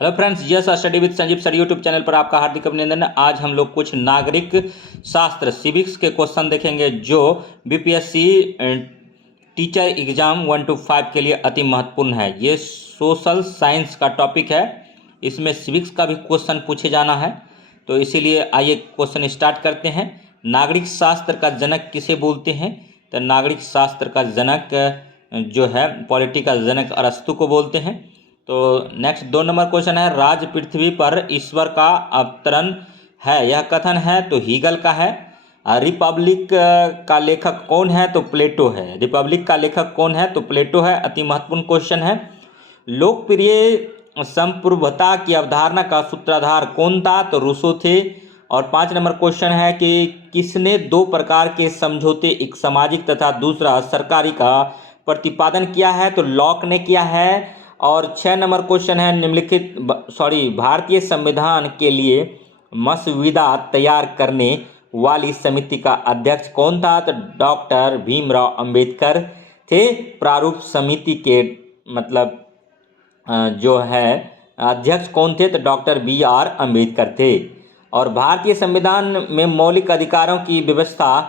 Hello friends, yes study with Sanjeev sir YouTube channel पर आपका हार्दिक अभिनंदन। आज हम लोग कुछ नागरिक शास्त्र सिविक्स के क्वेश्चन देखेंगे जो बीपीएससी टीचर एग्जाम 1 to 5 के लिए अति महत्वपूर्ण है। ये सोशल साइंस का टॉपिक है, इसमें सिविक्स का भी क्वेश्चन पूछे जाना है। तो इसीलिए आइए क्वेश्चन स्टार्ट करते हैं। नागरिक शास्त्र का जनक किसे बोलते हैं? तो नागरिक शास्त्र का जनक जो है पॉलिटी का जनक अरस्तु को बोलते हैं। तो नेक्स्ट 2 नंबर क्वेश्चन है, राज पृथ्वी पर ईश्वर का अवतरण है, यह कथन है तो हीगल का है। रिपब्लिक का लेखक कौन है? तो प्लेटो है। रिपब्लिक का लेखक कौन है? तो प्लेटो है। अति महत्वपूर्ण क्वेश्चन है। लोकप्रिय संप्रभुता की अवधारणा का सूत्रधार कौन था? तो रूसो थे। और 5 नंबर क्वेश्चन है कि किसने 2 प्रकार के समझौते, एक सामाजिक तथा दूसरा सरकारी का प्रतिपादन किया है? तो लॉक ने किया है। और 6 नंबर क्वेश्चन है, भारतीय संविधान के लिए मसविदा तैयार करने वाली समिति का अध्यक्ष कौन था? तो डॉक्टर भीमराव अंबेडकर थे। प्रारूप समिति के जो है अध्यक्ष कौन थे? तो डॉक्टर BR अंबेडकर थे। और भारतीय संविधान में मौलिक अधिकारों की व्यवस्था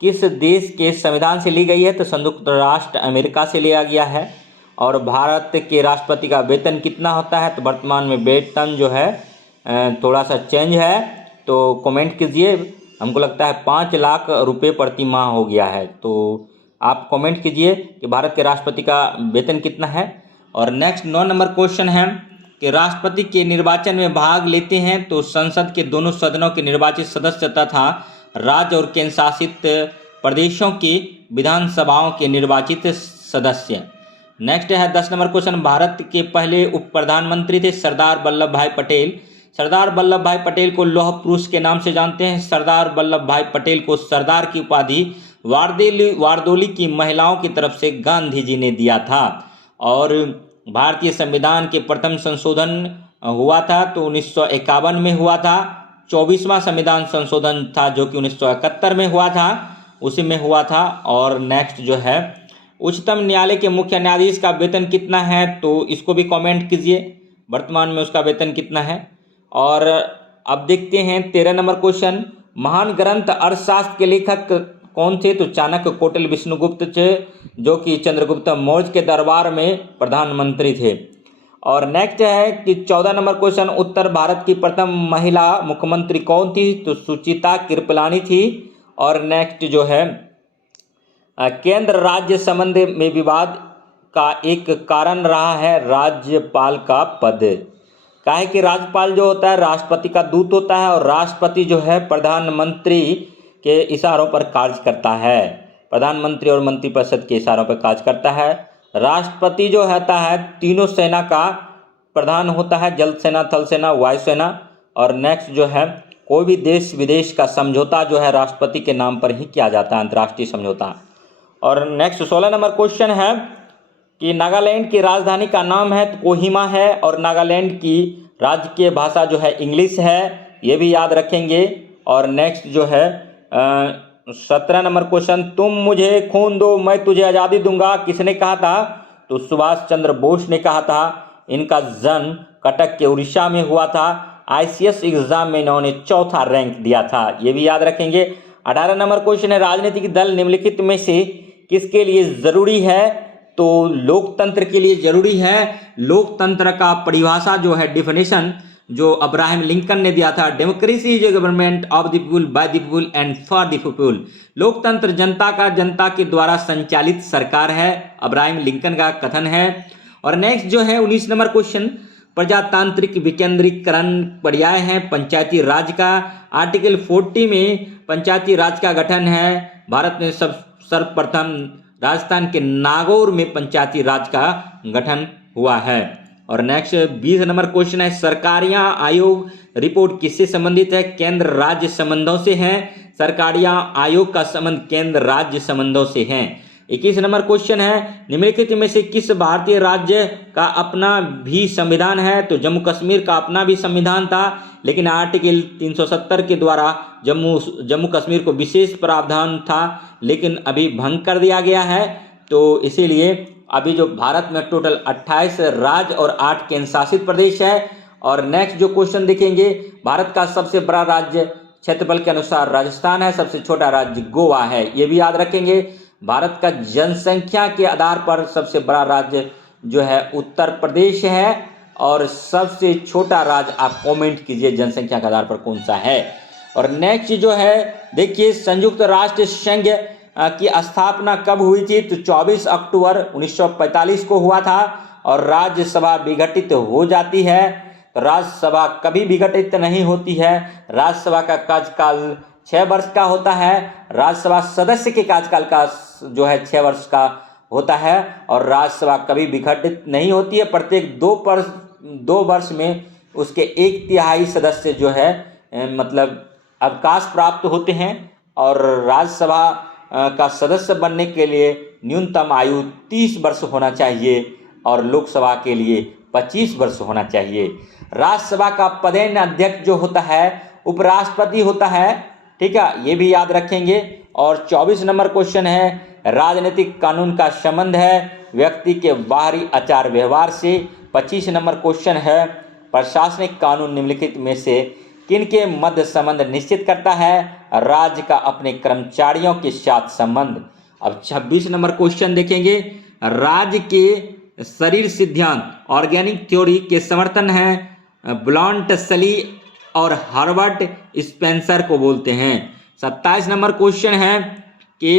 किस देश के संविधान से ली गई है? तो संयुक्त राष्ट्र अमेरिका से लिया गया है। और भारत के राष्ट्रपति का वेतन कितना होता है? तो वर्तमान में वेतन जो है थोड़ा सा चेंज है, तो कमेंट कीजिए। हमको लगता है 5 लाख रुपए प्रति माह हो गया है, तो आप कमेंट कीजिए कि भारत के राष्ट्रपति का वेतन कितना है। और नेक्स्ट 9 नंबर क्वेश्चन है कि राष्ट्रपति के निर्वाचन में भाग लेते हैं तो संसद के दोनों सदनों के निर्वाचित सदस्य तथा राज्य और केंद्र शासित प्रदेशों की विधानसभाओं के निर्वाचित सदस्य। नेक्स्ट है 10 नंबर क्वेश्चन, भारत के पहले उप प्रधानमंत्री थे सरदार वल्लभ भाई पटेल। सरदार वल्लभ भाई पटेल को लौह पुरुष के नाम से जानते हैं। सरदार वल्लभ भाई पटेल को सरदार की उपाधि वारदोली की महिलाओं की तरफ से गांधी जी ने दिया था। और भारतीय संविधान के प्रथम संशोधन हुआ था तो 1951 में हुआ था। 24वां संविधान संशोधन था जो कि 1971 में हुआ था, उसी में हुआ था। और नेक्स्ट जो है उच्चतम न्यायालय के मुख्य न्यायाधीश का वेतन कितना है? तो इसको भी कमेंट कीजिए, वर्तमान में उसका वेतन कितना है। और अब देखते हैं 13 नंबर क्वेश्चन, महान ग्रंथ अर्थशास्त्र के लेखक कौन थे? तो चाणक्य, कौटिल्य, विष्णुगुप्त जो कि चंद्रगुप्त मौर्य के दरबार में प्रधानमंत्री थे। और नेक्स्ट है कि 14 नंबर क्वेश्चन, उत्तर भारत की प्रथम महिला मुख्यमंत्री कौन थी? तो सुचिता कृपलानी थी। और नेक्स्ट जो है केंद्र राज्य संबंध में विवाद का एक कारण रहा है राज्यपाल का पद। काहे कि राज्यपाल जो होता है राष्ट्रपति का दूत होता है और राष्ट्रपति जो है प्रधानमंत्री के इशारों पर कार्य करता है। प्रधानमंत्री और मंत्रिपरिषद के इशारों पर कार्य करता है। राष्ट्रपति जो होता है तीनों सेना का प्रधान होता है, जल सेना, थल सेना, वायु सेना। और नेक्स्ट जो है कोई भी देश विदेश का समझौता जो है राष्ट्रपति के नाम पर ही किया जाता है, अंतर्राष्ट्रीय समझौता। और नेक्स्ट 16 नंबर क्वेश्चन है कि नागालैंड की राजधानी का नाम है तो कोहिमा है। और नागालैंड की राजकीय भाषा जो है इंग्लिश है, ये भी याद रखेंगे। और नेक्स्ट जो है 17 नंबर क्वेश्चन, तुम मुझे खून दो मैं तुझे आज़ादी दूंगा, किसने कहा था? तो सुभाष चंद्र बोस ने कहा था। इनका जन्म कटक के उड़ीसा में हुआ था। ICS एग्जाम में इन्होंने 4था रैंक दिया था, ये भी याद रखेंगे। 18 नंबर क्वेश्चन है, राजनीतिक दल निम्नलिखित में से किसके लिए जरूरी है? तो लोकतंत्र के लिए जरूरी है। लोकतंत्र का परिभाषा जो है डेफिनेशन जो अब्राहम लिंकन ने दिया था, democracy is a government of the people by the people and for the people. लोकतंत्र जनता के द्वारा संचालित सरकार है, अब्राहम लिंकन का कथन है। और नेक्स्ट जो है 19 नंबर क्वेश्चन, प्रजातांत्रिक विकेंद्रीकरण पर्याय है पंचायती राज का। आर्टिकल 40 में पंचायती राज का गठन है। भारत में सर्वप्रथम राजस्थान के नागौर में पंचायती राज का गठन हुआ है। और नेक्स्ट 20 नंबर क्वेश्चन है, सरकारिया आयोग रिपोर्ट किससे संबंधित है? केंद्र राज्य संबंधों से है। सरकारिया आयोग का संबंध केंद्र राज्य संबंधों से है। 21 नंबर क्वेश्चन है, निम्नलिखित में से किस भारतीय राज्य का अपना भी संविधान है? तो जम्मू कश्मीर का अपना भी संविधान था, लेकिन आर्टिकल 370 के द्वारा जम्मू कश्मीर को विशेष प्रावधान था, लेकिन अभी भंग कर दिया गया है। तो इसीलिए अभी जो भारत में टोटल 28 राज्य और 8 केंद्र शासित प्रदेश है और नेक्स्ट जो क्वेश्चन देखेंगे, भारत का सबसे बड़ा राज्य क्षेत्रफल के अनुसार राजस्थान है, सबसे छोटा राज्य गोवा है। ये भी याद रखेंगे। भारत का जनसंख्या के आधार पर सबसे बड़ा राज्य जो है उत्तर प्रदेश है, और सबसे छोटा राज्य आप कमेंट कीजिए जनसंख्या के आधार पर कौन सा है। और नेक्स्ट जो है देखिए, संयुक्त राष्ट्र संघ की स्थापना कब हुई थी? तो 24 अक्टूबर 1945 को हुआ था। और राज्यसभा विघटित हो जाती है, तो राज्यसभा कभी विघटित नहीं होती है। राज्यसभा का कार्यकाल 6 वर्ष का होता है। राज्यसभा सदस्य के कार्यकाल का जो है 6 वर्ष का होता है, और राज्यसभा कभी विघटित नहीं होती है। प्रत्येक 2 वर्ष में उसके 1/3 सदस्य जो है मतलब अवकाश प्राप्त होते हैं। और राज्यसभा का सदस्य बनने के लिए न्यूनतम आयु 30 वर्ष होना चाहिए, और लोकसभा के लिए 25 वर्ष होना चाहिए। राज्यसभा का पदेन अध्यक्ष जो होता है उपराष्ट्रपति होता है, ठीक है, ये भी याद रखेंगे। और 24 नंबर क्वेश्चन है, राजनीतिक कानून का संबंध है व्यक्ति के बाहरी आचार व्यवहार से। 25 नंबर क्वेश्चन है, प्रशासनिक कानून निम्नलिखित में से किनके मध्य संबंध निश्चित करता है? राज्य का अपने कर्मचारियों के साथ संबंध। अब 26 नंबर क्वेश्चन देखेंगे, राज्य के शरीर सिद्धांत ऑर्गेनिक थ्योरी के समर्थन है ब्लॉन्टसली और हार्वर्ड स्पेंसर को बोलते हैं। 27 नंबर क्वेश्चन है कि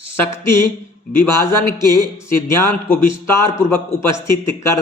शक्ति विभाजन के सिद्धांत को विस्तार पूर्वक उपस्थित कर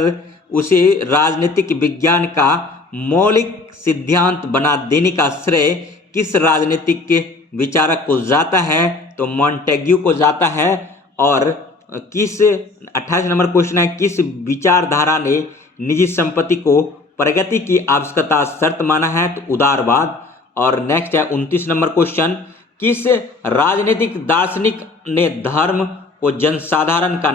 उसे राजनीतिक विज्ञान का मौलिक सिद्धांत बना देने का श्रेय किस राजनीतिक के विचारक को जाता है? तो मॉन्टेग्यू को जाता है। और 28 नंबर क्वेश्चन है, किस विचारधारा ने निजी संपत्ति को प्रगति की आवश्यकता शर्त माना है? तो उदारवाद। और नेक्स्ट है 29 नंबर क्वेश्चन, किस राजनीतिक दार्शनिक ने धर्म को जनसाधारण का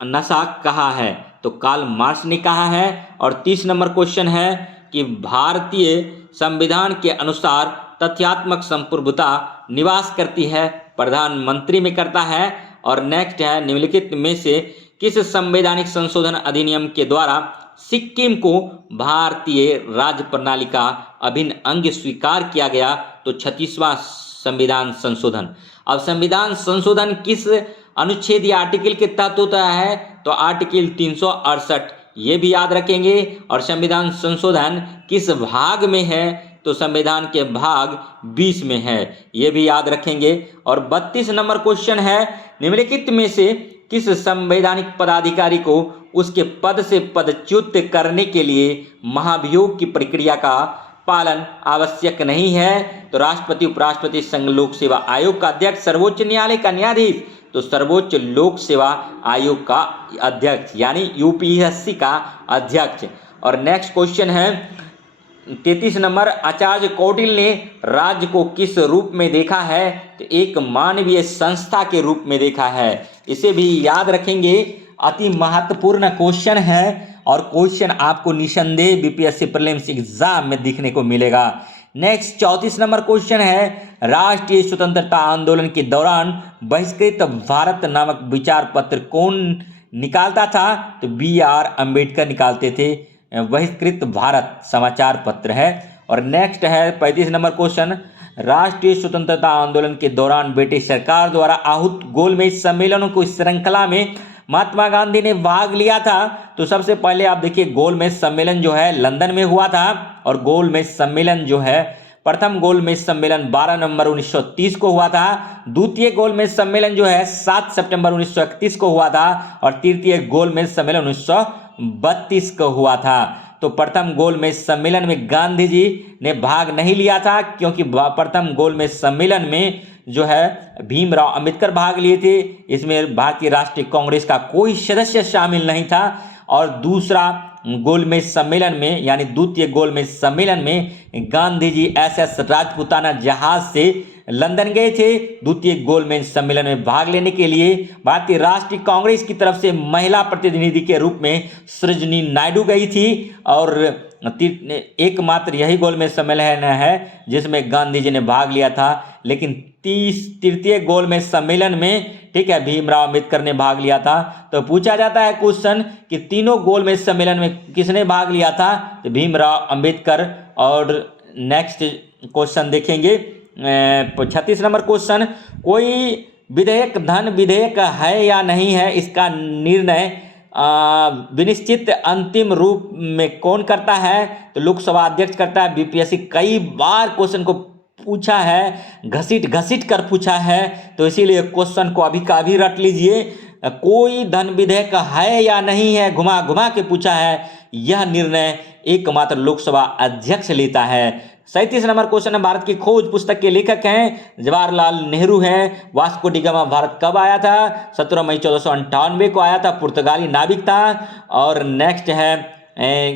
नशा कहा है? तो कार्ल मार्क्स ने कहा है। और 30 नंबर क्वेश्चन है कि भारतीय संविधान के अनुसार तथ्यात्मक संप्रभुता निवास करती है प्रधानमंत्री में करता है। और नेक्स्ट है, निम्नलिखित में से किस संवैधानिक संशोधन अधिनियम के द्वारा सिक्किम को भारतीय राज्य प्रणाली का अभिन्न अंग स्वीकार किया गया? तो 36वां संविधान संशोधन। अब संविधान संशोधन किस अनुच्छेद या आर्टिकल के तहत होता है? तो आर्टिकल 368, ये भी याद रखेंगे। और संविधान संशोधन किस भाग में है? तो संविधान के भाग 20 में है, ये भी याद रखेंगे। और 32 नंबर क्वेश्चन है, निम्नलिखित में से किस संवैधानिक पदाधिकारी को उसके पद से पदच्युत करने के लिए महाभियोग की प्रक्रिया का पालन आवश्यक नहीं है? तो राष्ट्रपति, उपराष्ट्रपति, संघ लोक सेवा आयोग का अध्यक्ष, सर्वोच्च न्यायालय का न्यायाधीश, तो सर्वोच्च लोक सेवा आयोग का अध्यक्ष यानी यूपीएससी का अध्यक्ष। और नेक्स्ट क्वेश्चन है 33 नंबर, आचार्य कौटिल्य ने राज्य को किस रूप में देखा है? तो एक मानवीय संस्था के रूप में देखा है। इसे भी याद रखेंगे, अति महत्वपूर्ण क्वेश्चन है और क्वेश्चन आपको निसंदेह बीपीएससी प्रीलिम्स एग्जाम में दिखने को मिलेगा। नेक्स्ट 34 नंबर क्वेश्चन है, राष्ट्रीय स्वतंत्रता आंदोलन के दौरान बहिष्कृत भारत नामक विचार पत्र कौन निकालता था? तो BR अम्बेडकर निकालते थे। बहिष्कृत भारत समाचार पत्र है। और नेक्स्ट है 35 नंबर क्वेश्चन, राष्ट्रीय स्वतंत्रता आंदोलन के दौरान ब्रिटिश सरकार द्वारा आहूत गोलमेज सम्मेलनों की श्रृंखला में महात्मा गांधी ने भाग लिया था। तो सबसे पहले आप देखिए, गोलमेज सम्मेलन जो है लंदन में हुआ था। और गोलमेज सम्मेलन जो है, प्रथम गोलमेज सम्मेलन 12 नवंबर 1930 को हुआ था। द्वितीय गोलमेज सम्मेलन जो है 7 सितंबर 1931 को हुआ था। और तृतीय गोलमेज सम्मेलन 1932 को हुआ था। तो प्रथम गोलमेज सम्मेलन में गांधी जी ने भाग नहीं लिया था, क्योंकि प्रथम गोलमेज सम्मेलन में जो है भीमराव अंबेडकर भाग लिए थे। इसमें भारतीय राष्ट्रीय कांग्रेस का कोई सदस्य शामिल नहीं था। और दूसरा गोलमेज सम्मेलन में यानी द्वितीय गोलमेज सम्मेलन में गांधी जी SS राजपूताना जहाज से लंदन गए थे द्वितीय गोलमेज सम्मेलन में भाग लेने के लिए। भारतीय राष्ट्रीय कांग्रेस की तरफ से महिला प्रतिनिधि के रूप में सृजनी नायडू गई थी और एकमात्र यही गोलमेज सम्मेलन है जिसमें गांधी जी ने भाग लिया था। लेकिन तृतीय गोलमेज सम्मेलन में, ठीक है, भीमराव अंबेडकर ने भाग लिया था। तो पूछा जाता है क्वेश्चन कि तीनों गोलमेज सम्मेलन में किसने भाग लिया था, तो भीमराव अंबेडकर। और नेक्स्ट क्वेश्चन देखेंगे 36 नंबर क्वेश्चन, कोई विधेयक धन विधेयक है या नहीं है, इसका निर्णय विनिश्चित अंतिम रूप में कौन करता है, तो लोकसभा अध्यक्ष करता है। बीपीएससी कई बार क्वेश्चन को पूछा है, घसीट कर पूछा है, तो इसीलिए क्वेश्चन को अभी का भी रट लीजिए। कोई धन विधेयक है या नहीं है, घुमा घुमा के पूछा है, यह निर्णय एकमात्र लोकसभा अध्यक्ष लेता है। 37 नंबर क्वेश्चन है, भारत की खोज पुस्तक के लेखक हैं जवाहरलाल नेहरू हैं। वास्को डी गामा भारत कब आया था, 17 मई 1498 को आया था, पुर्तगाली नाविक था। और नेक्स्ट है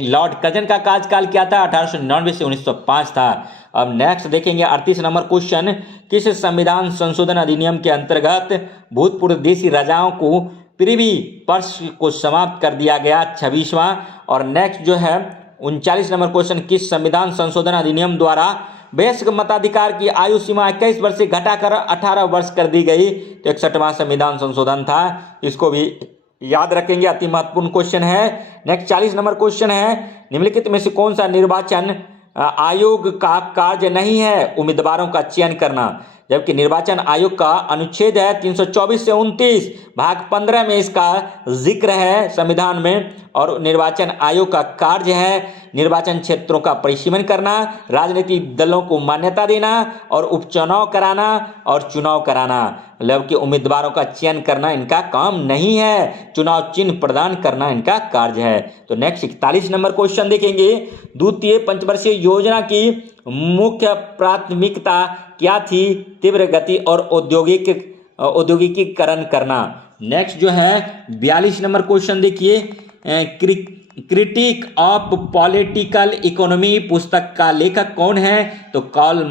लॉर्ड कर्जन का कार्यकाल क्या था, 1899 से 1905 था। अब नेक्स्ट देखेंगे 38 नंबर क्वेश्चन, किस संविधान संशोधन अधिनियम के अंतर्गत भूतपूर्व देशी राजाओं को प्रिवी पर्स को समाप्त कर दिया गया, 26वां। और नेक्स्ट जो है 39 नंबर क्वेश्चन, किस संविधान संशोधन अधिनियम द्वारा वयस्क मताधिकार की आयु सीमा 21 वर्ष से घटाकर 18 वर्ष कर दी गई, तो 61वां संविधान संशोधन था। इसको भी याद रखेंगे, अति महत्वपूर्ण क्वेश्चन है। नेक्स्ट 40 नंबर क्वेश्चन है, निम्नलिखित में से कौन सा निर्वाचन आयोग का कार्य नहीं है उम्मीदवारों का चयन करना, जबकि निर्वाचन आयोग का अनुच्छेद है 324 से 29 भाग 15 में इसका जिक्र है संविधान में। और निर्वाचन आयोग का कार्य है निर्वाचन क्षेत्रों का परिसीमन करना, राजनीतिक दलों को मान्यता देना और उपचुनाव कराना और चुनाव कराना, मतलब कि उम्मीदवारों का चयन करना इनका काम नहीं है, चुनाव चिन्ह प्रदान करना इनका कार्य है। तो नेक्स्ट 41 नंबर क्वेश्चन देखेंगे, द्वितीय पंचवर्षीय योजना की मुख्य प्राथमिकता क्या थी, तीव्र गति और औद्योगिकीकरण करना। नेक्स्ट जो है 42 नंबर क्वेश्चन देखिए, क्रिटिक ऑफ पॉलिटिकल इकोनॉमी पुस्तक का लेखक कौन है, तो कार्ल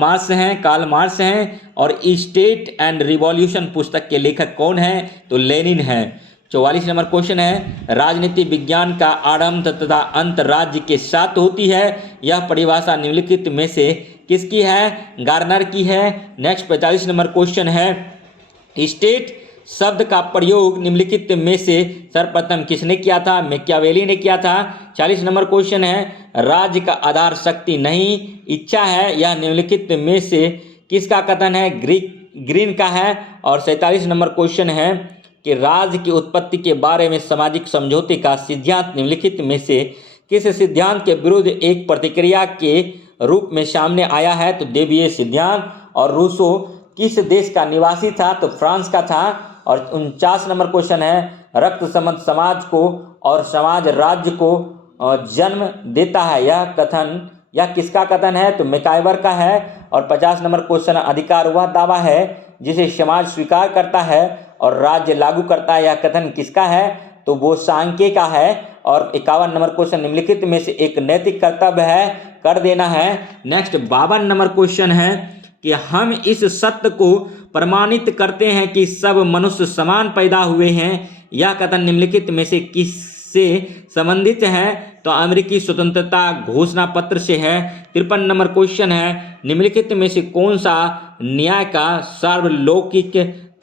मार्क्स हैं। और स्टेट एंड रिवॉल्यूशन पुस्तक के लेखक कौन है, तो लेनिन है। 44 नंबर क्वेश्चन है, राजनीति विज्ञान का आरंभ तथा अंत राज्य के साथ होती है, यह परिभाषा निम्नलिखित में से किसकी है, गार्नर की है। नेक्स्ट 45 नंबर क्वेश्चन है, स्टेट शब्द का प्रयोग निम्नलिखित में से सर्वप्रथम किसने किया था, मैकियावेली ने किया था। 40 नंबर क्वेश्चन है, राज्य का आधार शक्ति नहीं इच्छा है, यह निम्नलिखित में से किसका कथन है, ग्रीन का है। और 47 नंबर क्वेश्चन है कि राज्य की उत्पत्ति के बारे में सामाजिक समझौते का सिद्धांत निम्नलिखित में से किस सिद्धांत के विरुद्ध एक प्रतिक्रिया के रूप में सामने आया है, तो देवीय सिद्धांत। और रूसो किस देश का निवासी था, तो फ्रांस का था। और 49 नंबर क्वेश्चन है, रक्त संबंध समाज को और समाज राज्य को जन्म देता है, यह किसका कथन है, तो मैकाइवर का है। और 50 नंबर क्वेश्चन, अधिकार वह दावा है जिसे समाज स्वीकार करता है और राज्य लागू करता है, यह कथन किसका है, तो वो सांख्य का है। और 51 नंबर क्वेश्चन, निम्नलिखित में से एक नैतिक कर्तव्य है कर देना है। नेक्स्ट 52 नंबर क्वेश्चन है कि हम इस सत्य को प्रमाणित करते हैं कि सब मनुष्य समान पैदा हुए हैं, यह कथन निम्नलिखित में से किससे संबंधित है, तो अमेरिकी स्वतंत्रता घोषणा पत्र से है। 53 नंबर क्वेश्चन है, निम्नलिखित में से कौन सा न्याय का सार्वलौकिक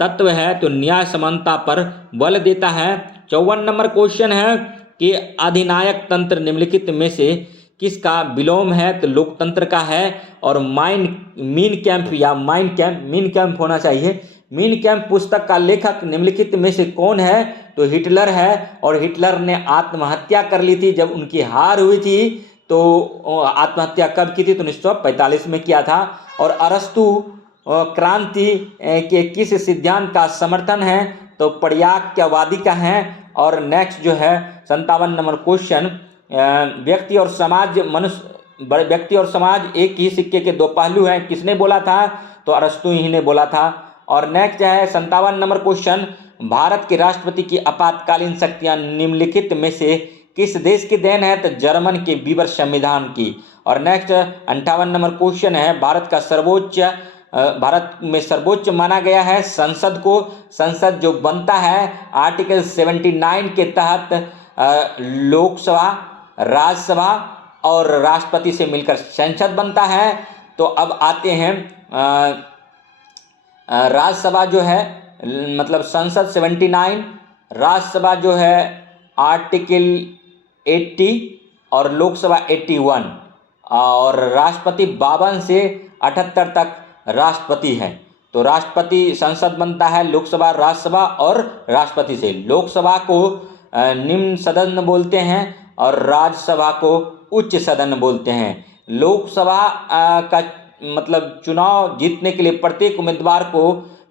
तत्व है, तो न्याय समानता पर बल देता है। 54 नंबर क्वेश्चन है कि अधिनायक तंत्र निम्नलिखित में से किसका विलोम है, तो लोकतंत्र का है। और मीन कैंप होना चाहिए। मीन कैंप पुस्तक का लेखक निम्नलिखित में से कौन है, तो हिटलर है। और हिटलर ने आत्महत्या कर ली थी जब उनकी हार हुई थी, तो आत्महत्या कब की थी, तो 1945 में किया था। और अरस्तु क्रांति के किस सिद्धांत का समर्थन है, तो पर्यायवादी का है। और नेक्स्ट जो है 57 नंबर क्वेश्चन, व्यक्ति और समाज एक ही सिक्के के दो पहलू हैं, किसने बोला था, तो अरस्तु ही ने बोला था। और नेक्स्ट है 57 नंबर क्वेश्चन, भारत के राष्ट्रपति की आपातकालीन शक्तियां निम्नलिखित में से किस देश की देन है, तो जर्मन के वीवर संविधान की। और नेक्स्ट 58 नंबर क्वेश्चन है, भारत का सर्वोच्च भारत में सर्वोच्च माना गया है संसद को। संसद जो बनता है आर्टिकल 79 के तहत लोकसभा, राज्यसभा और राष्ट्रपति से मिलकर संसद बनता है। तो अब आते हैं राज्यसभा जो है, मतलब संसद 79, राज्यसभा जो है आर्टिकल 80 और लोकसभा 81 और राष्ट्रपति 52 से 78 तक राष्ट्रपति है। तो राष्ट्रपति संसद बनता है लोकसभा, राज्यसभा और राष्ट्रपति से। लोकसभा को निम्न सदन बोलते हैं और राज्यसभा को उच्च सदन बोलते हैं। लोकसभा का मतलब चुनाव जीतने के लिए प्रत्येक उम्मीदवार को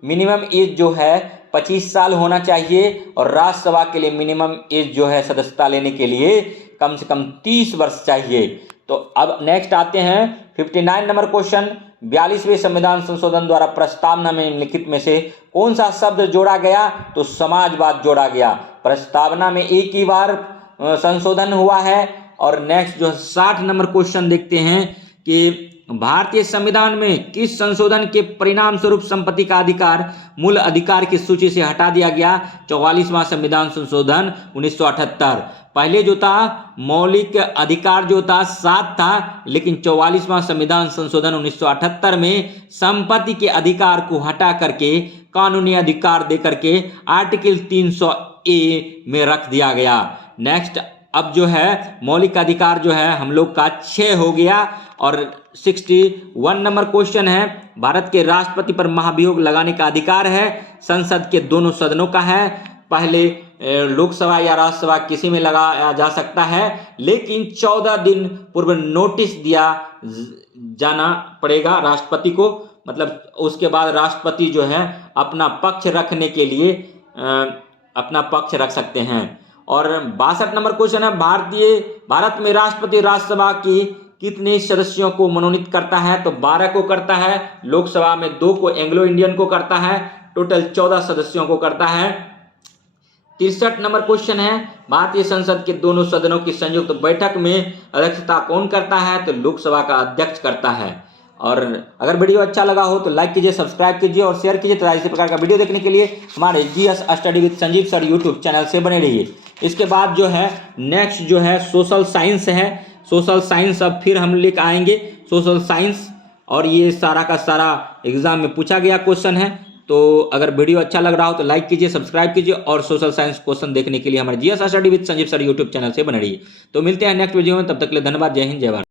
मिनिमम एज जो है 25 साल होना चाहिए और राज्यसभा के लिए मिनिमम एज जो है सदस्यता लेने के लिए कम से कम 30 वर्ष चाहिए। तो अब नेक्स्ट आते हैं 59 नंबर क्वेश्चन। 42वें संविधान संशोधन द्वारा प्रस्तावना में निम्नलिखित में से कौन सा शब्द जोड़ा गया? तो समाजवाद जोड़ा गया। प्रस्तावना में एक ही बार संशोधन हुआ है। और नेक्स्ट जो 60 नंबर क्वेश्चन देखते हैं कि भारतीय संविधान में किस संशोधन के परिणाम स्वरूप संपत्ति का अधिकार मूल अधिकार की सूची से हटा दिया गया? 44वां संविधान संशोधन 1978। पहले जो था मौलिक अधिकार जो था 7 था, लेकिन 44वां संविधान संशोधन 1978 में संपत्ति के अधिकार को हटा करके कानूनी अधिकार दे करके आर्टिकल 300A में रख दिया गया। नेक्स्ट अब जो है मौलिक अधिकार जो है हम लोग का 6 हो गया। और 61 नंबर क्वेश्चन है, भारत के राष्ट्रपति पर महाभियोग लगाने का अधिकार है संसद के दोनों सदनों का है। पहले लोकसभा या राज्यसभा किसी में लगाया जा सकता है, लेकिन 14 दिन पूर्व नोटिस दिया जाना पड़ेगा राष्ट्रपति को। मतलब उसके बाद राष्ट्रपति जो है अपना पक्ष रखने के लिए अपना पक्ष रख सकते हैं। और 62 नंबर क्वेश्चन है, भारत में राष्ट्रपति राज्यसभा की कितने सदस्यों को मनोनीत करता है? तो 12 को करता है। लोकसभा में 2 को एंग्लो इंडियन को करता है। टोटल 14 सदस्यों को करता है। 63 नंबर क्वेश्चन है, भारतीय संसद के दोनों सदनों की संयुक्त बैठक में अध्यक्षता कौन करता है? तो लोकसभा का अध्यक्ष करता है। और अगर वीडियो अच्छा लगा हो तो लाइक कीजिए, सब्सक्राइब कीजिए और शेयर कीजिए। तो इसी प्रकार का वीडियो देखने के लिए हमारे GS study with Sanjeev sir YouTube channel से बने रहिए। इसके बाद जो है नेक्स्ट जो है सोशल साइंस है। सोशल साइंस अब फिर हम लेकर आएंगे सोशल साइंस, और ये सारा का सारा एग्जाम में पूछा गया क्वेश्चन है। तो अगर वीडियो अच्छा लग रहा हो तो लाइक कीजिए, सब्सक्राइब कीजिए और सोशल साइंस क्वेश्चन देखने के लिए हमारे GS study with Sanjeev sir YouTube channel से बने रहिए। तो मिलते हैं नेक्स्ट वीडियो में, तब तक के लिए धन्यवाद। जय हिंद, जय भारत।